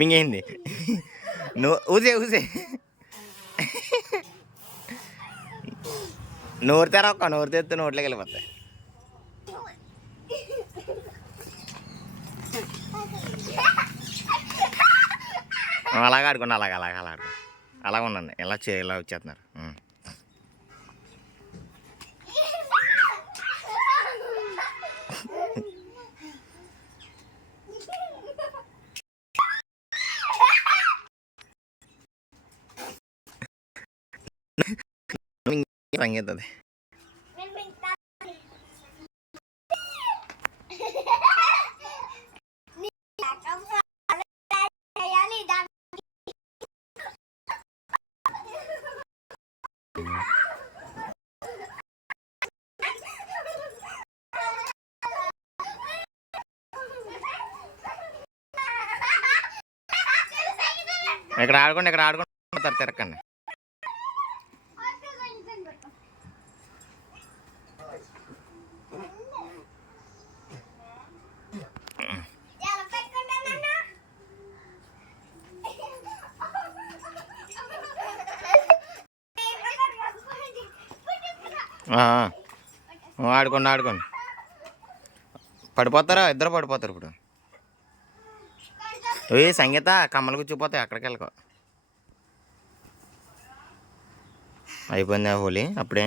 మింగేంది ఊసే ఊసే నోరు తెరొక్క నోరు తెస్తే నోట్లోకి వెళ్ళిపోతాయి. అలాగ ఆడుకోండి అలాగ అలాగ అలా ఆడుకోండి అలాగ ఉండండి ఇలా ఇలా వచ్చేస్తున్నారు. సంగీత అది ఇక్కడ ఆడుకుంటారు తిరగండి. ఆడుకోండి పడిపోతారా ఇద్దరు పడిపోతారు. ఇప్పుడు ఏ సంగీత కమ్మలు కూర్చిపోతాయి అక్కడికి వెళ్ళకో. అయిపోయిందా హోలీ అప్పుడే.